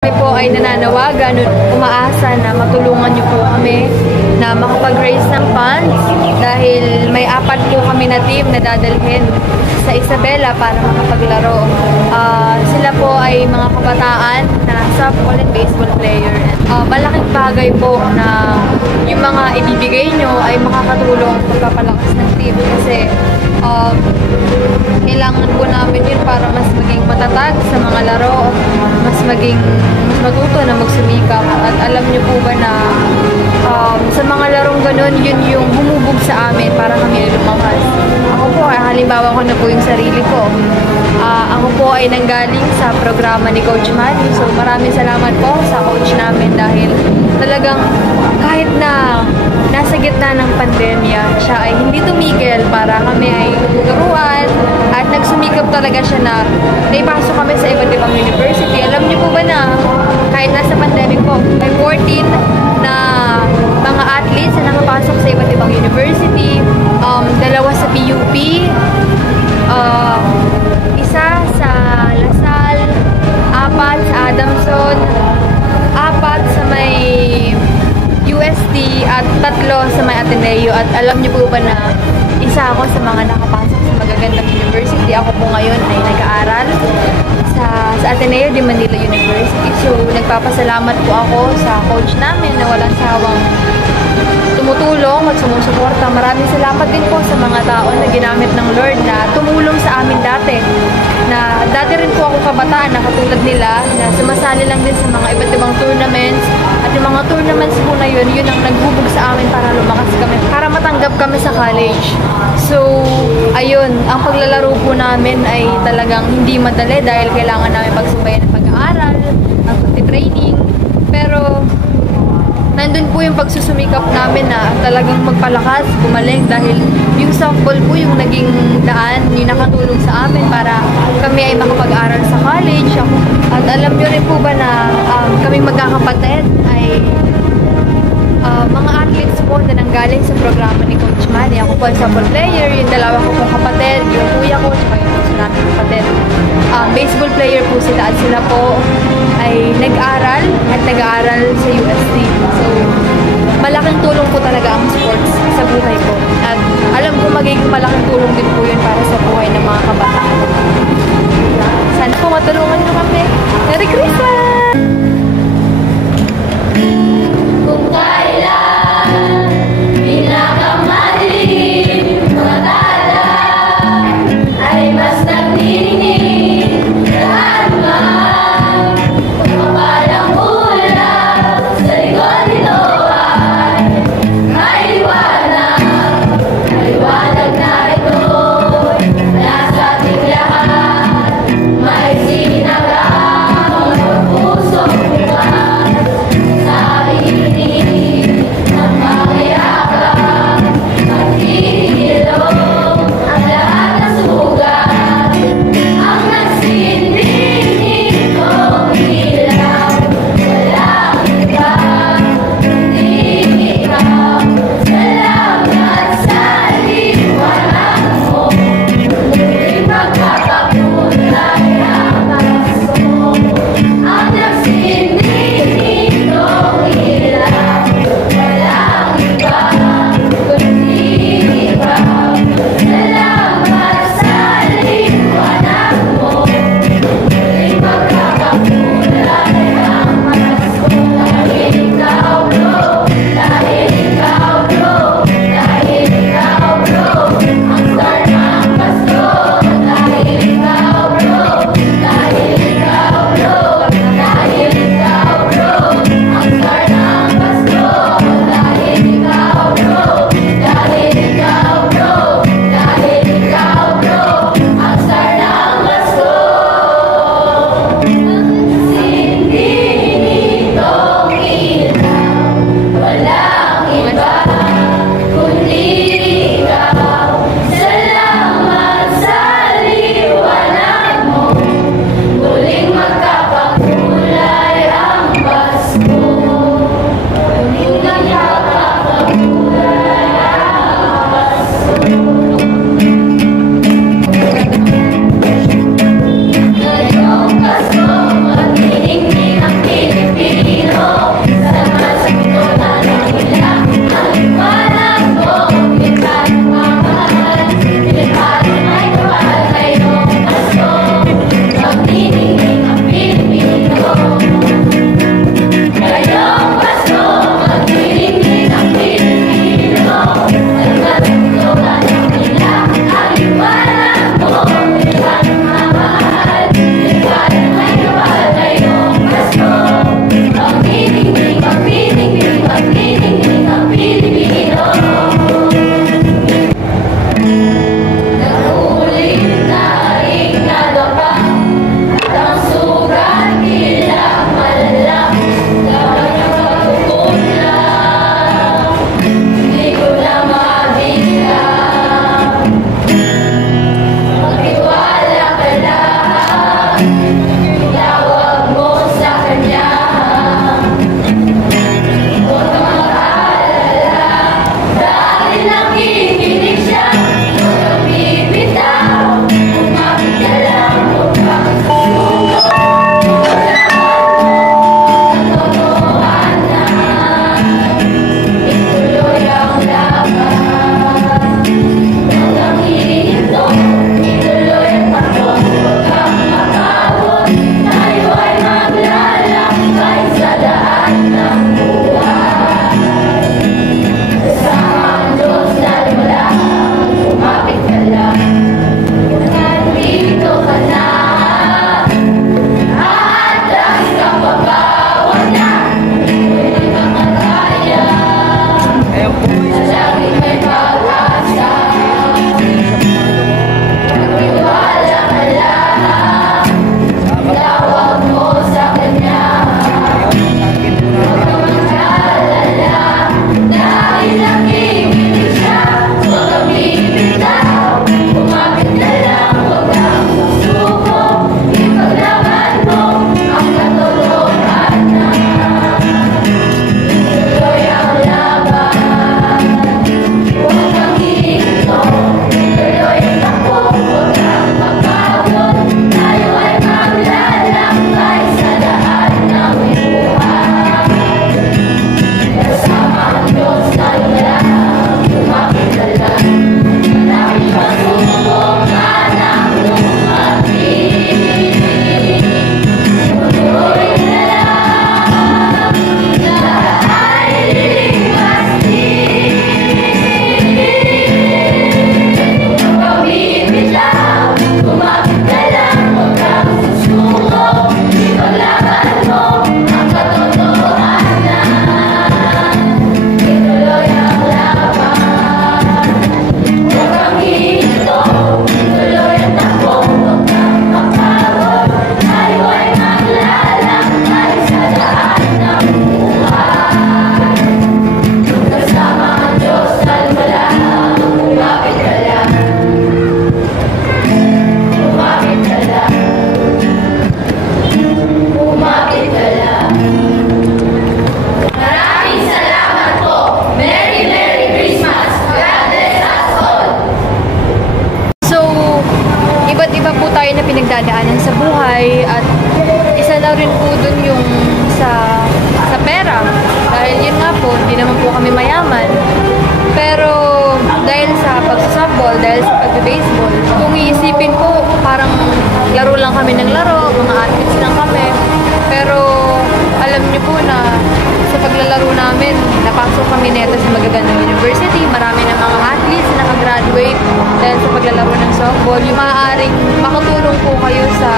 Kami po ay nananawagan, umaasa na matulungan niyo po kami na makapag-raise ng funds dahil may 4 po kami na team na dadalhin sa Isabela para makapaglaro. Sila po ay mga kabataan na softball and baseball player. Malaking bagay po na yung mga ibibigay nyo ay makakatulong pagpapalakas ng team kasi kailangan po namin yun para mas maging matatag sa mga laro, mas matuto na magsumikap. At alam niyo po ba na sa mga larong ganun, yun yung bumubog sa amin para kami lumakas. Ako po, halimbawa ko na po yung sarili ko. Ako po ay nanggaling sa programa ni Coach Manny. So maraming salamat po sa coach namin dahil talagang kahit na nasa gitna ng pandemya, siya ay hindi tumigil para kami ay turuan at nagsumikap talaga siya na naipasok kami sa iba't ibang university. Alam niyo po ba na kahit nasa pandemic po, may 14 na mga athletes na nakapasok sa iba't ibang university, 2 sa PUP, isa sa Lasal, 4 sa Adamson, 4 sa may UST at 3 sa may Ateneo. At alam niyo po ba na isa ako sa mga nakapasok sa magagandang university. Ako po ngayon ay nag-aaral sa Ateneo de Manila University. So nagpapasalamat po ako sa coach namin na walang sawang tumutulong at sumusuporta. Maraming salamat din po sa mga tao na ginamit ng Lord na tumulong sa amin dati. Na dati rin po ako kabataan na katulad nila na sumasali lang din sa mga iba't ibang tournaments. At yung mga tournaments po na yun ang nagbubog sa amin para lumakas kami, para matanggap kami sa college. So, ayun, ang paglalaro po namin ay talagang hindi madali dahil kailangan namin pagsabayan ng pag-aaral, ang pagtitraining. Pero, nandun po yung pagsusumikap namin na talagang magpalakas, gumaling dahil yung softball po yung naging daan, yung nakatulong sa amin para kami ay makapag-aral sa college. At alam nyo rin po ba na kaming magkakapatid ay mga athletes po na nanggaling sa programa ni Coach Manny. Ako po ay softball player, yung 2 ko pong kapatid, yung kuya ko, tsaka yung gusto namin kapatid. Baseball player po sila at sila po ay nag-aral at nag-aaral sa UST. So, malaking tulong po talaga ang sports sa buhay ko. At alam ko magiging malaking tulong din po yun para sa buhay ng mga kabataan. Sana po matulungan nyo kami. Merry Christmas! Kung kailan pinakamadilim matala ay mas nagniningning saan man Magano University. Marami ng mga athletes na nakagraduate dahil sa paglalaro ng softball. Yung maaaring makatulong po kayo sa